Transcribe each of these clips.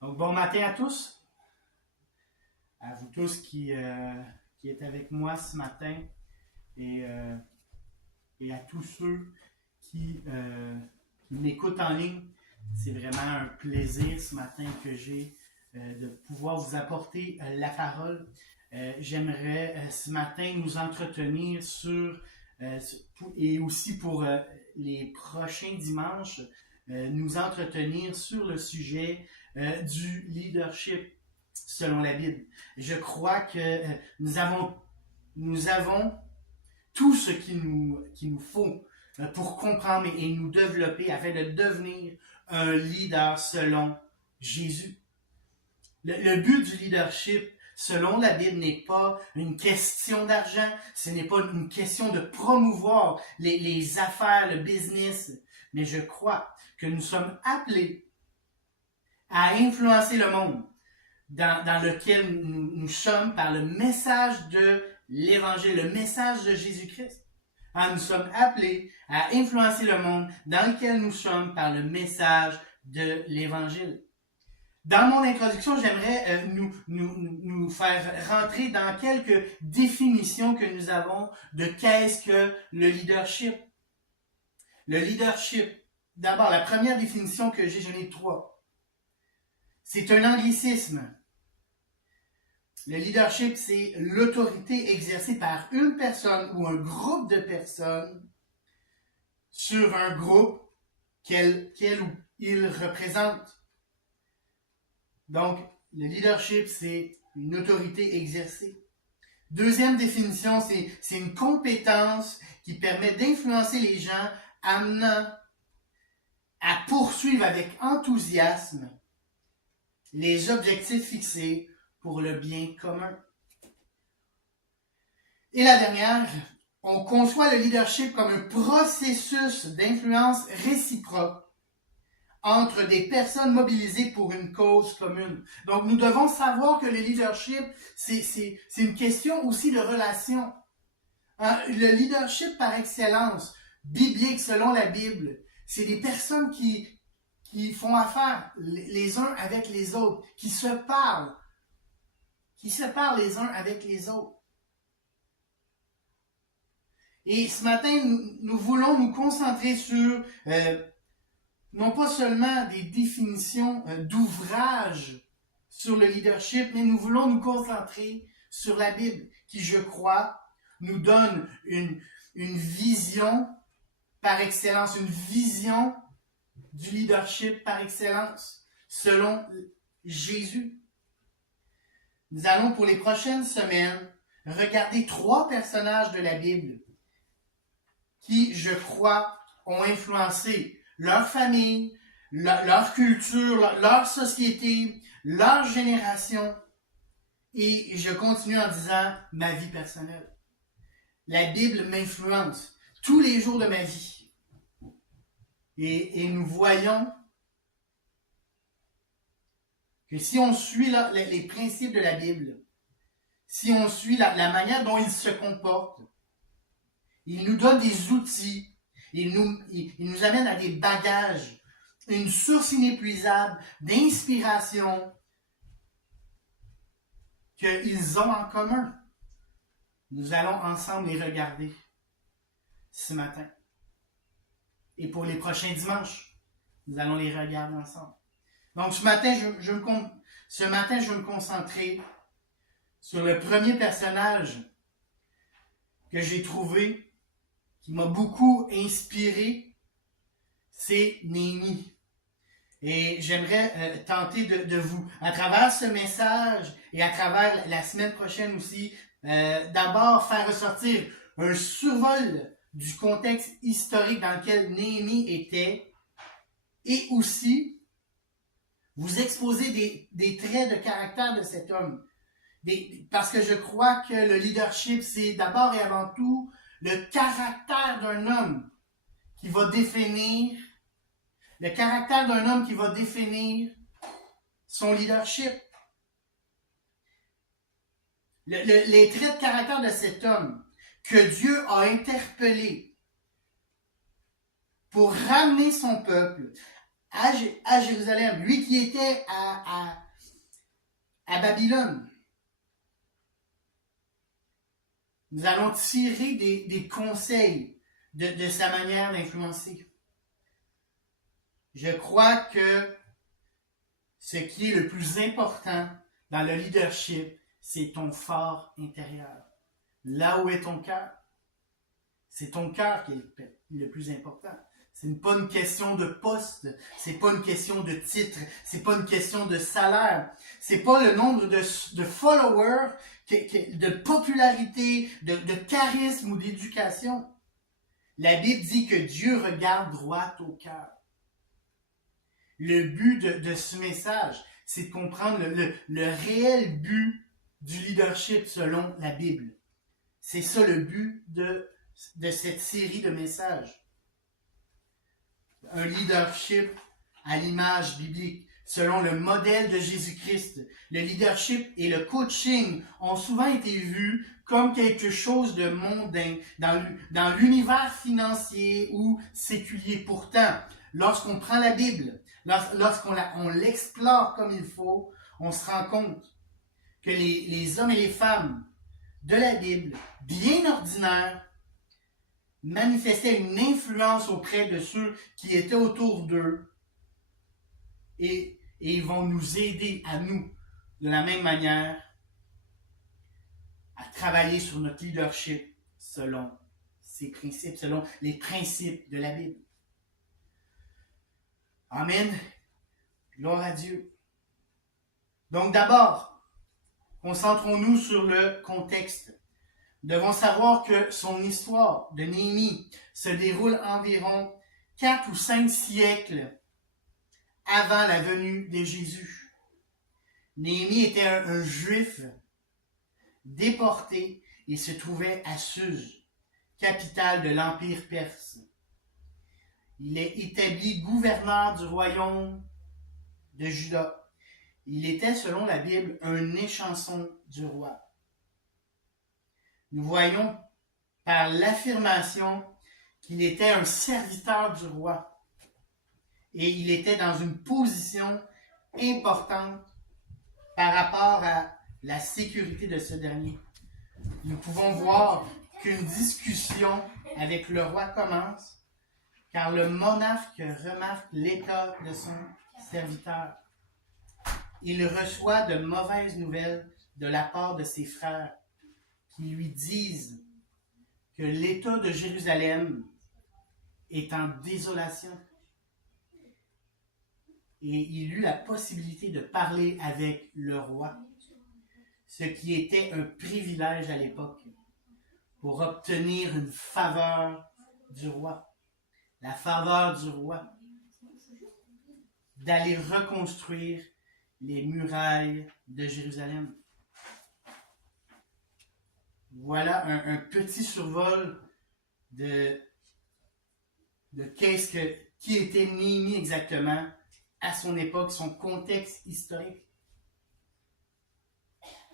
Donc, bon matin à tous, à vous tous qui êtes avec moi ce matin et, euh, et à tous ceux qui m'écoutent en ligne. C'est vraiment un plaisir ce matin que j'ai de pouvoir vous apporter la parole. J'aimerais ce matin nous entretenir et aussi pour les prochains dimanches, nous entretenir sur le sujet du leadership selon la Bible. Je crois que nous avons tout ce qu'il nous faut pour comprendre et nous développer afin de devenir un leader selon Jésus. Le but du leadership, selon la Bible, n'est pas une question d'argent, ce n'est pas une question de promouvoir les affaires, le business, mais je crois que nous sommes appelés à influencer le monde dans lequel nous sommes par le message de l'Évangile, le message de Jésus-Christ. Nous sommes appelés à influencer le monde dans lequel nous sommes par le message de l'Évangile. Dans mon introduction, j'aimerais nous faire rentrer dans quelques définitions que nous avons de qu'est-ce que le leadership. Le leadership, d'abord, la première définition que j'ai, j'en ai trois. C'est un anglicisme. Le leadership, c'est l'autorité exercée par une personne ou un groupe de personnes sur un groupe qu'elle ou il représente. Donc, le leadership, c'est une autorité exercée. Deuxième définition, c'est une compétence qui permet d'influencer les gens, amenant à poursuivre avec enthousiasme les objectifs fixés pour le bien commun. Et la dernière, on conçoit le leadership comme un processus d'influence réciproque entre des personnes mobilisées pour une cause commune. Donc, nous devons savoir que le leadership, c'est une question aussi de relation. Le leadership par excellence, biblique selon la Bible, c'est des personnes qui font affaire les uns avec les autres, qui se parlent les uns avec les autres. Et ce matin, nous voulons nous concentrer sur non pas seulement des définitions d'ouvrages sur le leadership, mais nous voulons nous concentrer sur la Bible, qui, je crois, nous donne une vision par excellence, une vision du leadership par excellence, selon Jésus. Nous allons pour les prochaines semaines regarder 3 personnages de la Bible qui, je crois, ont influencé leur famille, leur culture, leur société, leur génération. Et je continue en disant ma vie personnelle. La Bible m'influence tous les jours de ma vie. Et nous voyons que si on suit les principes de la Bible, si on suit la manière dont il se comporte, il nous donne des outils, il nous amène à des bagages, une source inépuisable d'inspiration qu'ils ont en commun. Nous allons ensemble les regarder ce matin. Et pour les prochains dimanches, nous allons les regarder ensemble. Donc ce matin, je vais me concentrer sur le premier personnage que j'ai trouvé, qui m'a beaucoup inspiré, c'est Néhémie. Et j'aimerais tenter de vous, à travers ce message et à travers la semaine prochaine aussi, d'abord faire ressortir un survol du contexte historique dans lequel Néhémie était et aussi vous exposer des traits de caractère de cet homme. Parce que je crois que le leadership, c'est d'abord et avant tout le caractère d'un homme qui va définir son leadership. Les traits de caractère de cet homme que Dieu a interpellé pour ramener son peuple à Jérusalem, lui qui était à Babylone. Nous allons tirer des conseils de sa manière d'influencer. Je crois que ce qui est le plus important dans le leadership, c'est ton fort intérieur. Là où est ton cœur, c'est ton cœur qui est le plus important. C'est pas une question de poste, c'est pas une question de titre, c'est pas une question de salaire, c'est pas le nombre de followers, de popularité, de charisme ou d'éducation. La Bible dit que Dieu regarde droit au cœur. Le but de ce message, c'est de comprendre le réel but du leadership selon la Bible. C'est ça le but de cette série de messages. Un leadership à l'image biblique, selon le modèle de Jésus-Christ. Le leadership et le coaching ont souvent été vus comme quelque chose de mondain dans l'univers financier ou séculier. Pourtant, lorsqu'on prend la Bible, lorsqu'on l'explore comme il faut, on se rend compte que les hommes et les femmes de la Bible, bien ordinaires, manifestaient une influence auprès de ceux qui étaient autour d'eux et ils vont nous aider à nous, de la même manière, à travailler sur notre leadership selon ces principes, selon les principes de la Bible. Amen. Gloire à Dieu. Donc d'abord, concentrons-nous sur le contexte. Nous devons savoir que son histoire de Néhémie se déroule environ 4 ou 5 siècles avant la venue de Jésus. Néhémie était un juif déporté et se trouvait à Suse, capitale de l'Empire perse. Il est établi gouverneur du royaume de Juda. Il était, selon la Bible, un échanson du roi. Nous voyons par l'affirmation qu'il était un serviteur du roi et il était dans une position importante par rapport à la sécurité de ce dernier. Nous pouvons voir qu'une discussion avec le roi commence car le monarque remarque l'état de son serviteur. Il reçoit de mauvaises nouvelles de la part de ses frères qui lui disent que l'État de Jérusalem est en désolation. Et il eut la possibilité de parler avec le roi, ce qui était un privilège à l'époque, pour obtenir une faveur du roi. La faveur du roi, d'aller reconstruire les murailles de Jérusalem. Voilà un petit survol de qui était Néhémie exactement à son époque, son contexte historique.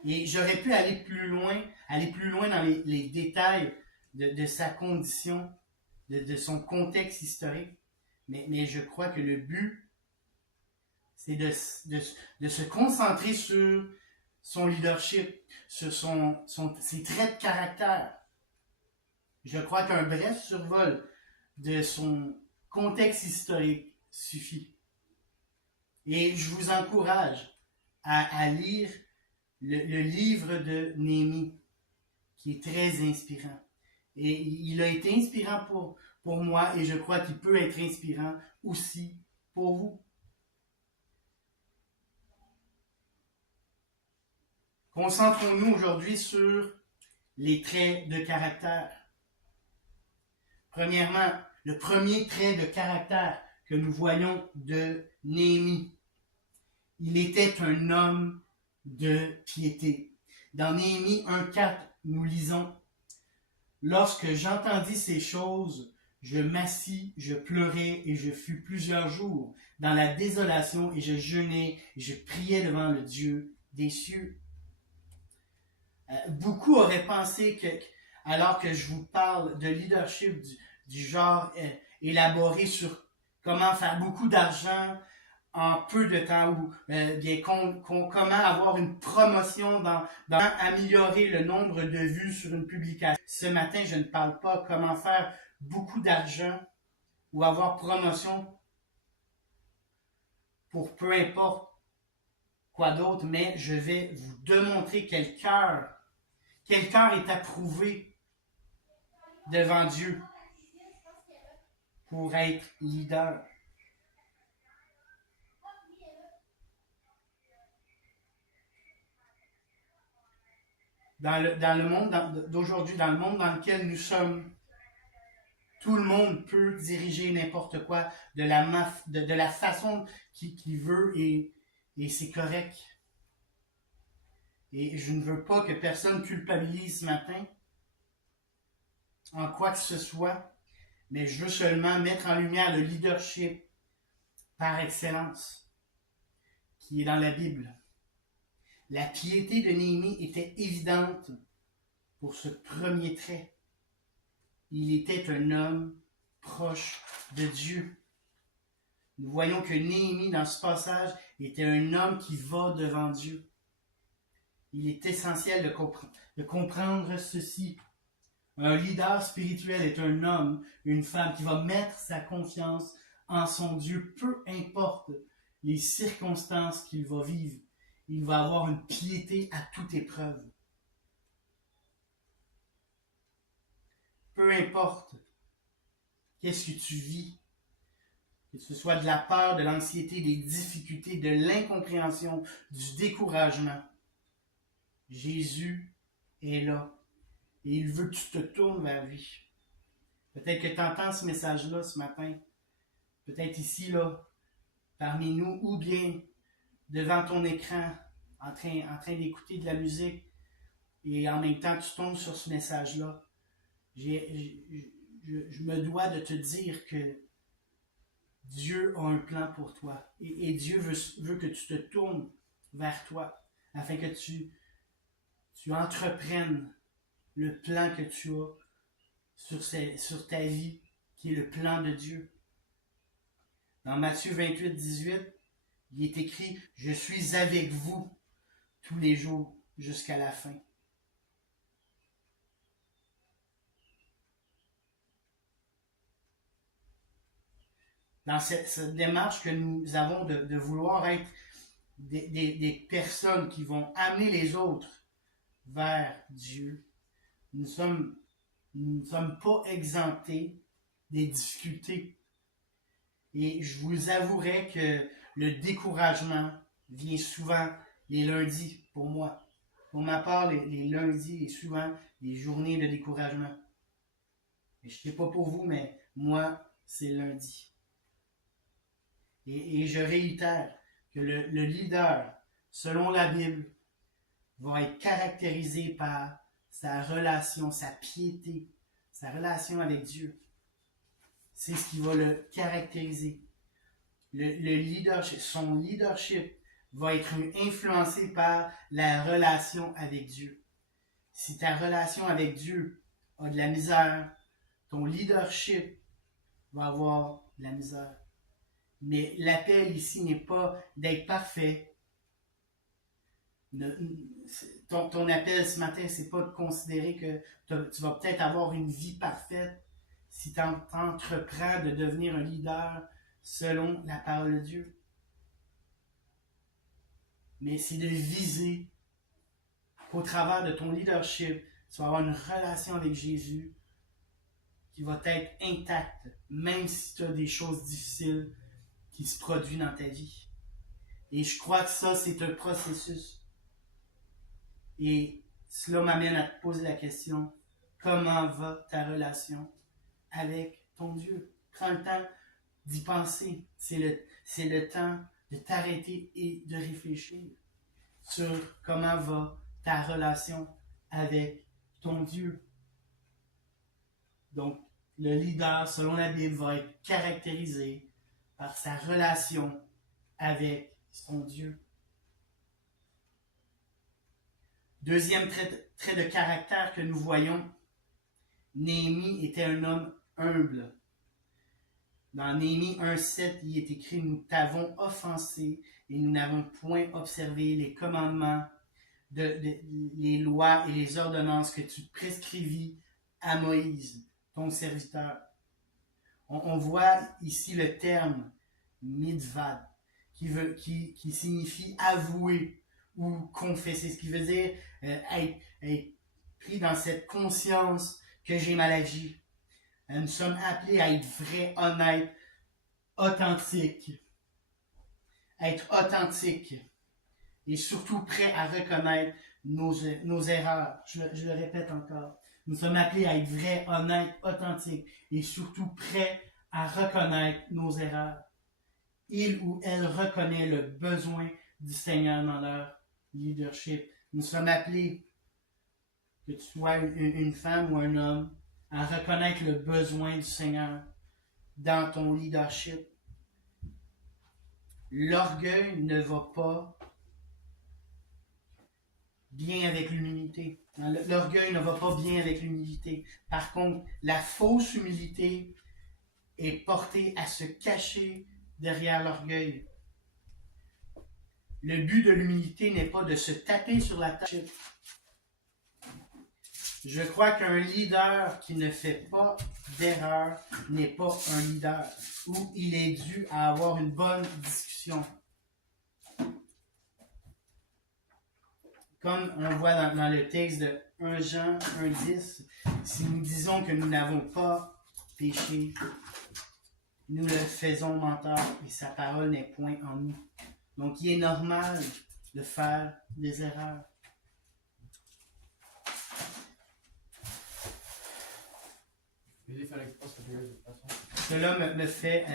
Et j'aurais pu aller plus loin dans les détails de sa condition, de son contexte historique, mais je crois que le but, c'est de se concentrer sur son leadership, sur ses traits de caractère. Je crois qu'un bref survol de son contexte historique suffit. Et je vous encourage à lire le livre de Néhémie, qui est très inspirant. Et il a été inspirant pour moi, et je crois qu'il peut être inspirant aussi pour vous. Concentrons-nous aujourd'hui sur les traits de caractère. Premièrement, le premier trait de caractère que nous voyons de Néhémie. Il était un homme de piété. Dans Néhémie 1,4, nous lisons « Lorsque j'entendis ces choses, je m'assis, je pleurai et je fus plusieurs jours dans la désolation et je jeûnai et je priais devant le Dieu des cieux. » Beaucoup auraient pensé que, alors que je vous parle de leadership du genre élaboré sur comment faire beaucoup d'argent en peu de temps ou comment avoir une promotion dans améliorer le nombre de vues sur une publication. Ce matin, je ne parle pas comment faire beaucoup d'argent ou avoir promotion pour peu importe quoi d'autre, mais je vais vous démontrer quel cœur est approuvé devant Dieu pour être leader. Dans le monde d'aujourd'hui, dans le monde dans lequel nous sommes, tout le monde peut diriger n'importe quoi de la façon qu'il veut et c'est correct. Et je ne veux pas que personne culpabilise ce matin en quoi que ce soit, mais je veux seulement mettre en lumière le leadership par excellence qui est dans la Bible. La piété de Néhémie était évidente pour ce premier trait. Il était un homme proche de Dieu. Nous voyons que Néhémie, dans ce passage, était un homme qui va devant Dieu. Il est essentiel de comprendre ceci. Un leader spirituel est un homme, une femme qui va mettre sa confiance en son Dieu, peu importe les circonstances qu'il va vivre. Il va avoir une piété à toute épreuve. Peu importe qu'est-ce que tu vis, que ce soit de la peur, de l'anxiété, des difficultés, de l'incompréhension, du découragement, Jésus est là et il veut que tu te tournes vers lui. Peut-être que tu entends ce message-là ce matin, peut-être ici, là, parmi nous, ou bien devant ton écran, en train d'écouter de la musique, et en même temps tu tombes sur ce message-là. Je me dois de te dire que Dieu a un plan pour toi. Et Dieu veut que tu te tournes vers toi, afin que tu entreprennes le plan que tu as sur ta vie, qui est le plan de Dieu. Dans Matthieu 28, 18, il est écrit « Je suis avec vous tous les jours jusqu'à la fin. » Dans cette démarche que nous avons de vouloir être des personnes qui vont amener les autres vers Dieu, nous ne sommes pas exemptés des difficultés. Et je vous avouerai que le découragement vient souvent les lundis pour moi. Pour ma part, les lundis et souvent des journées de découragement. Et je ne sais pas pour vous, mais moi, c'est lundi. Et je réitère que le leader, selon la Bible, va être caractérisé par sa relation, sa piété, sa relation avec Dieu. C'est ce qui va le caractériser. Le leadership, son leadership va être influencé par la relation avec Dieu. Si ta relation avec Dieu a de la misère, ton leadership va avoir de la misère. Mais l'appel ici n'est pas d'être parfait. Ton appel ce matin, c'est pas de considérer que tu vas peut-être avoir une vie parfaite si tu entreprends de devenir un leader selon la parole de Dieu. Mais c'est de viser qu'au travers de ton leadership, tu vas avoir une relation avec Jésus qui va être intacte, même si tu as des choses difficiles qui se produisent dans ta vie. Et je crois que ça, c'est un processus. Et cela m'amène à te poser la question, comment va ta relation avec ton Dieu? Prends le temps d'y penser. C'est le temps de t'arrêter et de réfléchir sur comment va ta relation avec ton Dieu. Donc, le leader, selon la Bible, va être caractérisé par sa relation avec son Dieu. Deuxième trait de caractère que nous voyons, Néhémie était un homme humble. Dans Néhémie 1,7, il est écrit « Nous t'avons offensé et nous n'avons point observé les commandements, les lois et les ordonnances que tu prescrivis à Moïse, ton serviteur. » On voit ici le terme « midvad » qui signifie avouer ou confesser, ce qui veut dire être pris dans cette conscience que j'ai mal agi. Nous sommes appelés à être vrais, honnêtes, authentiques. Être authentique et surtout prêt à reconnaître nos erreurs. Je le répète encore. Nous sommes appelés à être vrais, honnêtes, authentiques et surtout prêts à reconnaître nos erreurs. Il ou elle reconnaît le besoin du Seigneur dans leur leadership. Nous sommes appelés, que tu sois une femme ou un homme, à reconnaître le besoin du Seigneur dans ton leadership. L'orgueil ne va pas bien avec l'humilité. L'orgueil ne va pas bien avec l'humilité. Par contre, la fausse humilité est portée à se cacher derrière l'orgueil. Le but de l'humilité n'est pas de se taper sur la tête. Je crois qu'un leader qui ne fait pas d'erreur n'est pas un leader, ou il est dû à avoir une bonne discussion. Comme on voit dans le texte de 1 Jean 1,10, si nous disons que nous n'avons pas péché, nous le faisons menteur et sa parole n'est point en nous. Donc il est normal de faire des erreurs. Cela me fait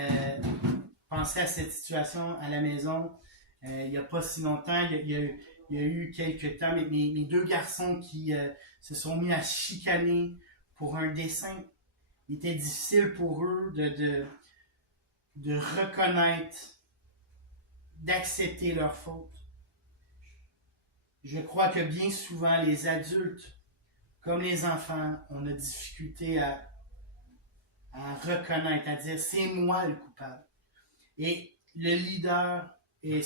penser à cette situation à la maison. Il n'y a pas si longtemps, il y a eu quelques temps, mes deux garçons qui se sont mis à chicaner pour un dessin. Il était difficile pour eux de reconnaître, d'accepter leur faute. Je crois que bien souvent, les adultes, comme les enfants, on a difficulté à reconnaître, à dire c'est moi le coupable. Et le leader est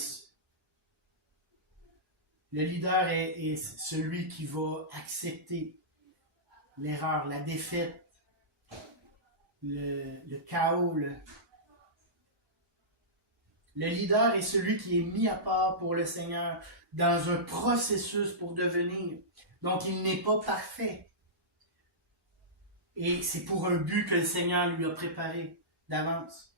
celui qui va accepter l'erreur, la défaite, le chaos. Le leader est celui qui est mis à part pour le Seigneur dans un processus pour devenir. Donc, il n'est pas parfait. Et c'est pour un but que le Seigneur lui a préparé d'avance.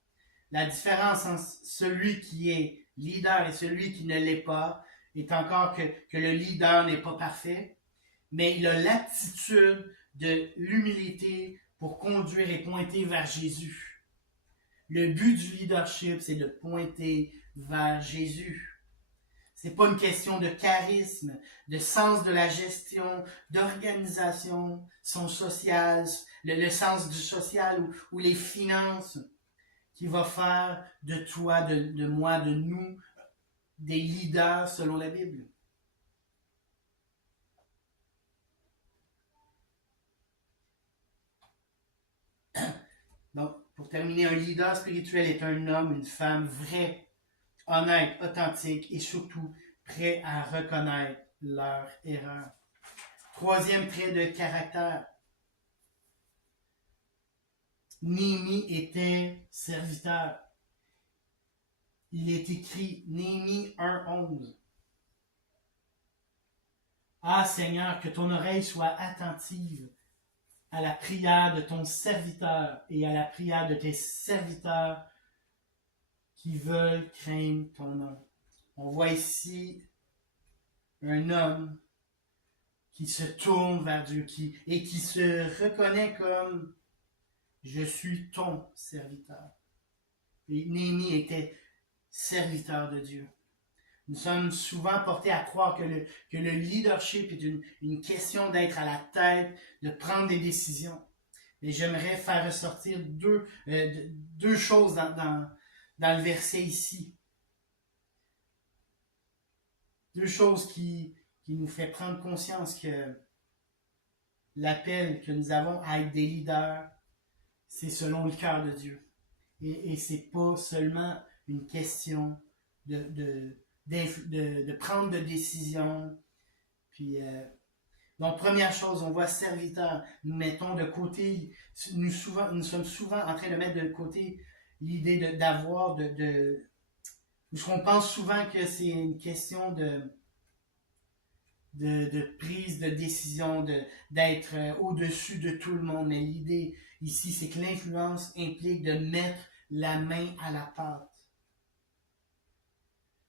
La différence entre celui qui est leader et celui qui ne l'est pas est encore que le leader n'est pas parfait, mais il a l'attitude de l'humilité pour conduire et pointer vers Jésus. Le but du leadership, c'est de pointer vers Jésus. C'est pas une question de charisme, de sens de la gestion, d'organisation, son social, le sens du social ou les finances qui va faire de toi, de moi, de nous, des leaders selon la Bible. Donc, pour terminer, un leader spirituel est un homme, une femme vrai, honnête, authentique et surtout prêt à reconnaître leur erreur. Troisième trait de caractère. Néhémie était serviteur. Il est écrit Néhémie 1,11. Ah Seigneur, que ton oreille soit attentive à la prière de ton serviteur et à la prière de tes serviteurs qui veulent craindre ton nom. On voit ici un homme qui se tourne vers Dieu et qui se reconnaît comme « Je suis ton serviteur ». Et Néhémie était serviteur de Dieu. Nous sommes souvent portés à croire que le leadership est une question d'être à la tête, de prendre des décisions. Mais j'aimerais faire ressortir deux choses dans le verset ici. Deux choses qui nous fait prendre conscience que l'appel que nous avons à être des leaders, c'est selon le cœur de Dieu. Et c'est pas seulement une question de prendre de décision. Puis, donc, première chose, on voit serviteur. Nous mettons de côté, nous sommes souvent en train de mettre de côté l'idée d'avoir, parce qu'on pense souvent que c'est une question de prise de décision, d'être au-dessus de tout le monde. Mais l'idée ici, c'est que l'influence implique de mettre la main à la pâte.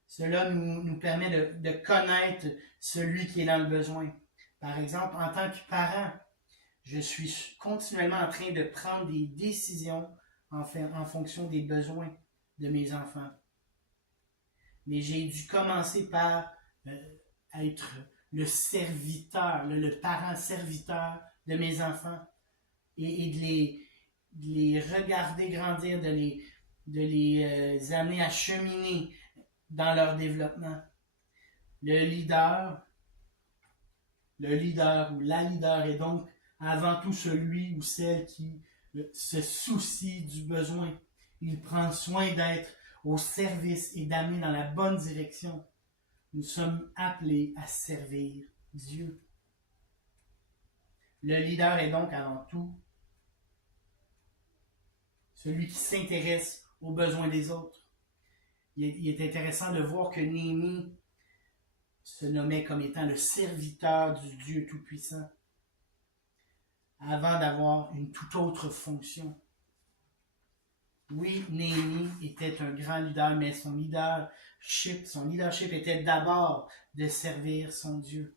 Cela nous permet de connaître celui qui est dans le besoin. Par exemple, en tant que parent, je suis continuellement en train de prendre des décisions en fonction des besoins de mes enfants. Mais j'ai dû commencer par être le serviteur, le parent serviteur de mes enfants et de les regarder grandir, de les amener à cheminer dans leur développement. Le leader ou la leader est donc avant tout celui ou celle qui se soucie du besoin. Il prend soin d'être au service et d'amener dans la bonne direction. Nous sommes appelés à servir Dieu. Le leader est donc avant tout celui qui s'intéresse aux besoins des autres. Il est intéressant de voir que Néhémie se nommait comme étant le serviteur du Dieu Tout-Puissant avant d'avoir une toute autre fonction. Oui, Néhémie était un grand leader, mais son leadership était d'abord de servir son Dieu.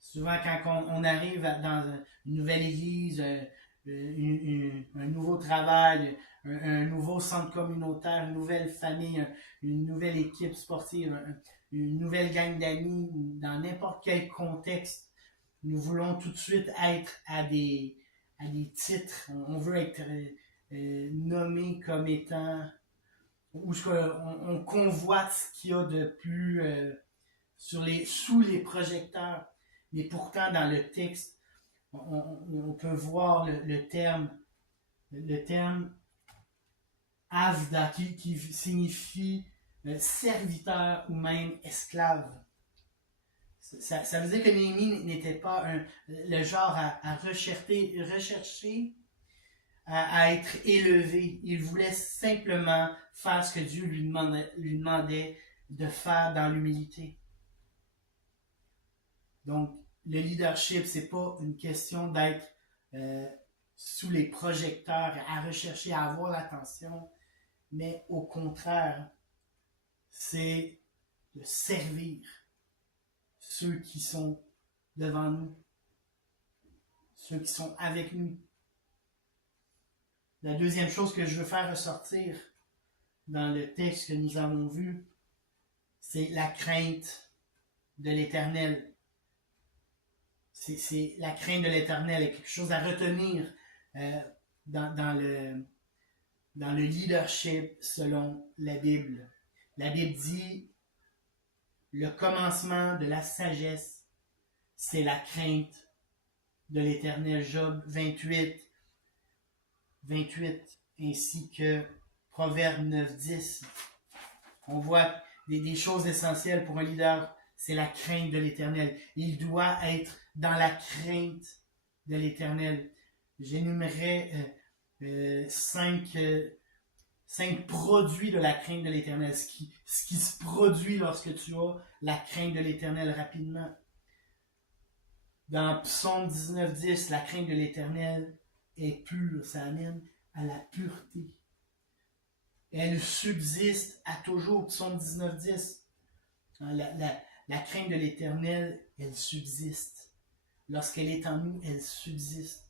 Souvent, quand on arrive dans une nouvelle église, un nouveau travail, un nouveau centre communautaire, une nouvelle famille, une nouvelle équipe sportive, une nouvelle gang d'amis, dans n'importe quel contexte, nous voulons tout de suite être à des titres. On veut être nommé comme étant, ou on convoite ce qu'il y a de plus sous les projecteurs. Mais pourtant, dans le texte, on peut voir le terme Avda qui signifie serviteur ou même esclave. Ça veut dire que Néhémie n'était pas le genre à rechercher à être élevé. Il voulait simplement faire ce que Dieu lui demandait de faire dans l'humilité. Donc, le leadership, c'est pas une question d'être sous les projecteurs, à rechercher, à avoir l'attention, mais au contraire, c'est de servir ceux qui sont devant nous, ceux qui sont avec nous. La deuxième chose que je veux faire ressortir dans le texte que nous avons vu, c'est la crainte de l'Éternel. C'est la crainte de l'Éternel est quelque chose à retenir dans le leadership selon la Bible. La Bible dit le commencement de la sagesse, c'est la crainte de l'Éternel. Job 28, ainsi que Proverbe 9, 10. On voit des choses essentielles pour un leader, c'est la crainte de l'Éternel. Il doit être dans la crainte de l'Éternel. J'énumérerai 5 produits de la crainte de l'Éternel. Ce qui se produit lorsque tu as la crainte de l'Éternel rapidement. Dans Psaume 19, 10, la crainte de l'Éternel est pure. Ça amène à la pureté. Elle subsiste à toujours. Psaume 19, 10. La crainte de l'Éternel, elle subsiste. Lorsqu'elle est en nous, elle subsiste.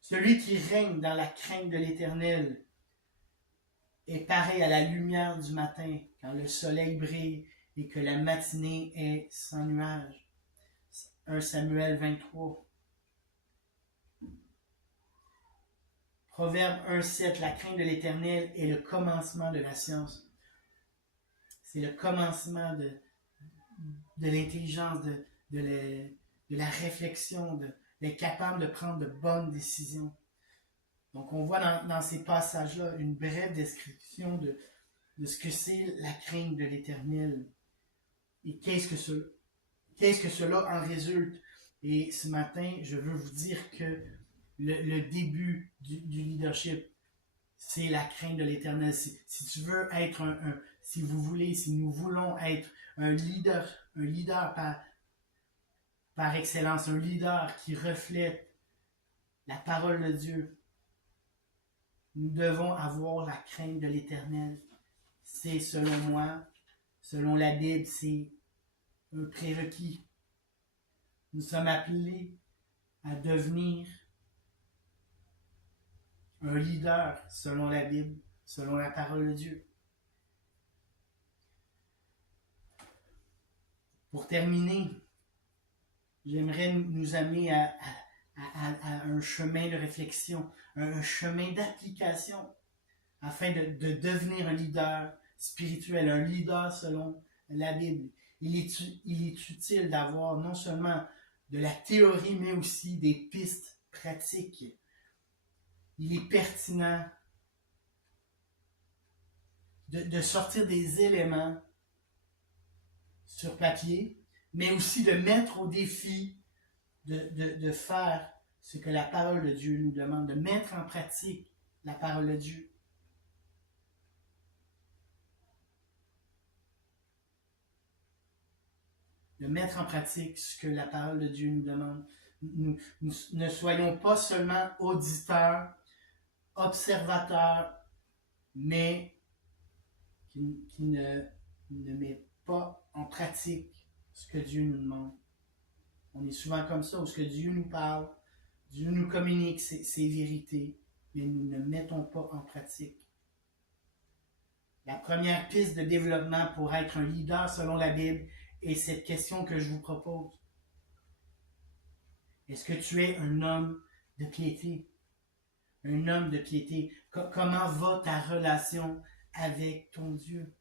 Celui qui règne dans la crainte de l'Éternel est pareil à la lumière du matin, quand le soleil brille et que la matinée est sans nuage. 1 Samuel 23. Proverbe 1,7. La crainte de l'Éternel est le commencement de la science. C'est le commencement de l'intelligence, de la réflexion, d'être capable de prendre de bonnes décisions. Donc, on voit dans ces passages-là une brève description de ce que c'est la crainte de l'Éternel. Et qu'est-ce que cela en résulte? Et ce matin, je veux vous dire que le début du leadership, c'est la crainte de l'Éternel. Si tu veux être si nous voulons être un leader par excellence, un leader qui reflète la parole de Dieu, nous devons avoir la crainte de l'Éternel. C'est, selon moi, selon la Bible, c'est un prérequis. Nous sommes appelés à devenir un leader selon la Bible, selon la parole de Dieu. Pour terminer, j'aimerais nous amener à un chemin de réflexion, un chemin d'application, afin de devenir un leader spirituel, un leader selon la Bible. Il est utile d'avoir non seulement de la théorie, mais aussi des pistes pratiques. Il est pertinent de sortir des éléments sur papier, mais aussi de mettre au défi de faire ce que la parole de Dieu nous demande, de mettre en pratique la parole de Dieu. De mettre en pratique ce que la parole de Dieu nous demande. Nous ne soyons pas seulement auditeurs, observateurs, mais qui ne met pas en pratique ce que Dieu nous demande. On est souvent comme ça, où ce que Dieu nous parle, Dieu nous communique ses vérités, mais nous ne mettons pas en pratique. La première piste de développement pour être un leader selon la Bible est cette question que je vous propose. Est-ce que tu es un homme de piété? Un homme de piété. Comment va ta relation avec ton Dieu?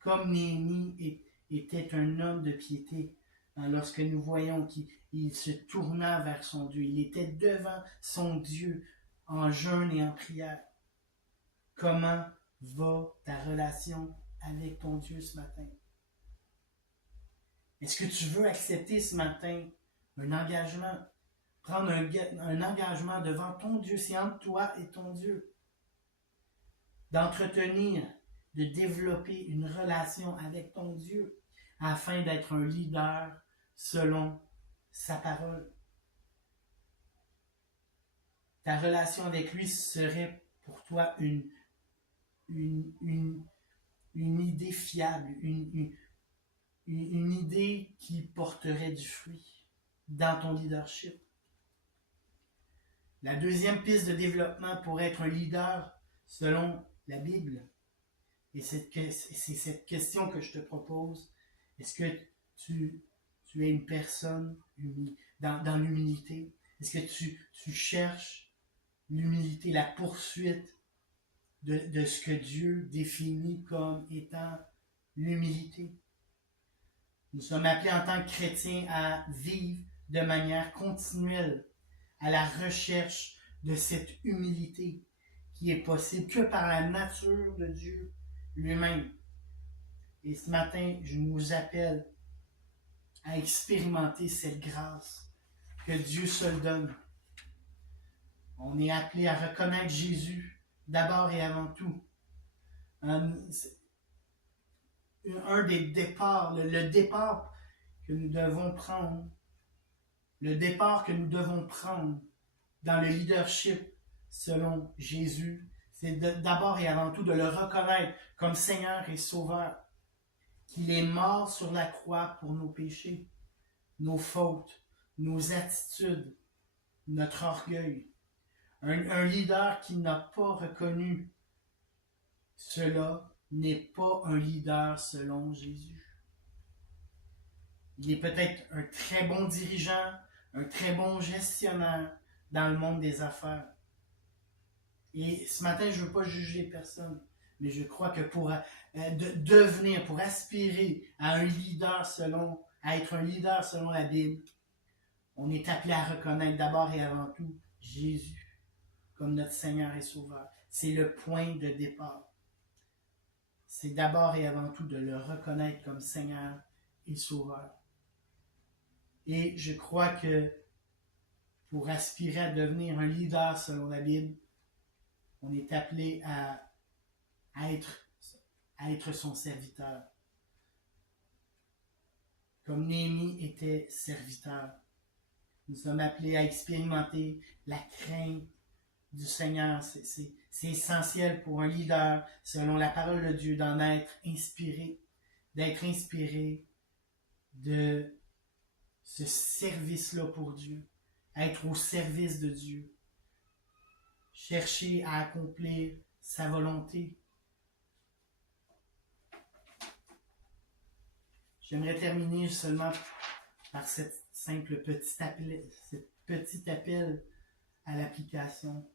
Comme Néhémie était un homme de piété, lorsque nous voyons qu'il se tourna vers son Dieu, il était devant son Dieu en jeûne et en prière. Comment va ta relation avec ton Dieu ce matin? Est-ce que tu veux accepter ce matin un engagement? Prendre un engagement devant ton Dieu, c'est entre toi et ton Dieu. D'entretenir, de développer une relation avec ton Dieu afin d'être un leader selon sa parole. Ta relation avec lui serait pour toi une idée fiable, une idée qui porterait du fruit dans ton leadership. La deuxième piste de développement pour être un leader selon la Bible, et c'est cette question que je te propose. Est-ce que tu es une personne dans l'humilité? Est-ce que tu cherches l'humilité, la poursuite de ce que Dieu définit comme étant l'humilité? Nous sommes appelés en tant que chrétiens à vivre de manière continuelle à la recherche de cette humilité qui est possible que par la nature de Dieu lui-même. Et ce matin, je nous appelle à expérimenter cette grâce que Dieu seul donne. On est appelé à reconnaître Jésus d'abord et avant tout. Un des départs, le départ que nous devons prendre, dans le leadership selon Jésus, c'est d'abord et avant tout de le reconnaître comme Seigneur et Sauveur, qu'il est mort sur la croix pour nos péchés, nos fautes, nos attitudes, notre orgueil. Un leader qui n'a pas reconnu cela n'est pas un leader selon Jésus. Il est peut-être un très bon dirigeant, un très bon gestionnaire dans le monde des affaires. Et ce matin, je ne veux pas juger personne, mais je crois que pour aspirer à être un leader selon la Bible, on est appelé à reconnaître d'abord et avant tout Jésus. comme notre Seigneur et Sauveur. C'est le point de départ. C'est d'abord et avant tout de le reconnaître comme Seigneur et Sauveur. Et je crois que pour aspirer à devenir un leader selon la Bible, on est appelé à être son serviteur. Comme Néhémie était serviteur. Nous sommes appelés à expérimenter la crainte du Seigneur. C'est essentiel pour un leader, selon la parole de Dieu, d'être inspiré de ce service-là pour Dieu, être au service de Dieu, chercher à accomplir sa volonté. J'aimerais terminer seulement par cette simple petit appel à l'application.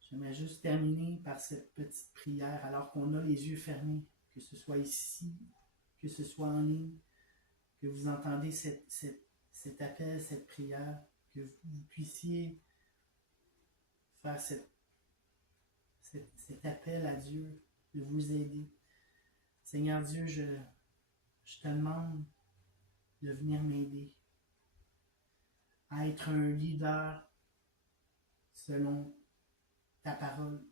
J'aimerais juste terminer par cette petite prière alors qu'on a les yeux fermés, que ce soit ici, que ce soit en ligne, que vous entendez cet appel, cette prière, que vous puissiez faire cet appel à Dieu de vous aider. Seigneur Dieu, je te demande de venir m'aider à être un leader selon ta parole.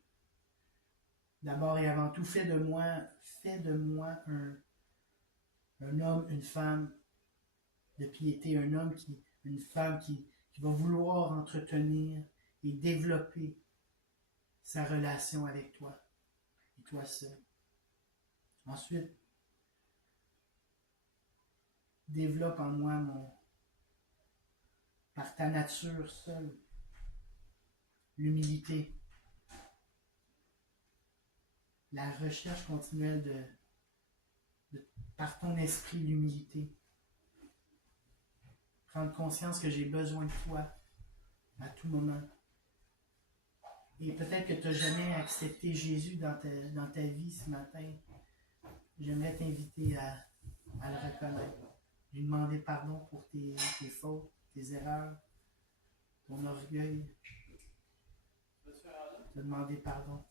D'abord et avant tout, fais de moi un homme, une femme de piété, une femme qui va vouloir entretenir et développer sa relation avec toi et toi seul. Ensuite, développe en moi par ta nature seule, l'humilité, la recherche continuelle par ton esprit, l'humilité. Prendre conscience que j'ai besoin de toi à tout moment. Et peut-être que tu n'as jamais accepté Jésus dans ta vie ce matin. J'aimerais t'inviter à le reconnaître. Lui demander pardon pour tes fautes, tes erreurs, ton orgueil. Te demander pardon.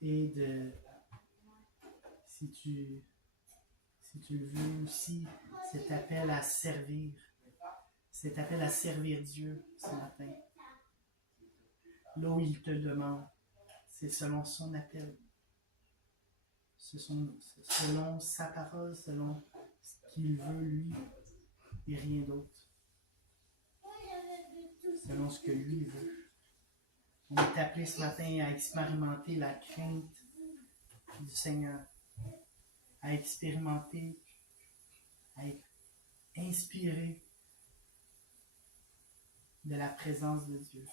Et si tu le veux aussi, cet appel à servir Dieu ce matin. Là où il te demande, c'est selon son appel. Selon sa parole, selon ce qu'il veut lui et rien d'autre. Selon ce que lui veut. On est appelé ce matin à expérimenter la crainte du Seigneur, à expérimenter, à être inspiré de la présence de Dieu,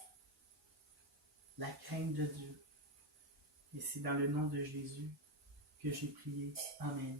la crainte de Dieu. Et c'est dans le nom de Jésus que j'ai prié. Amen.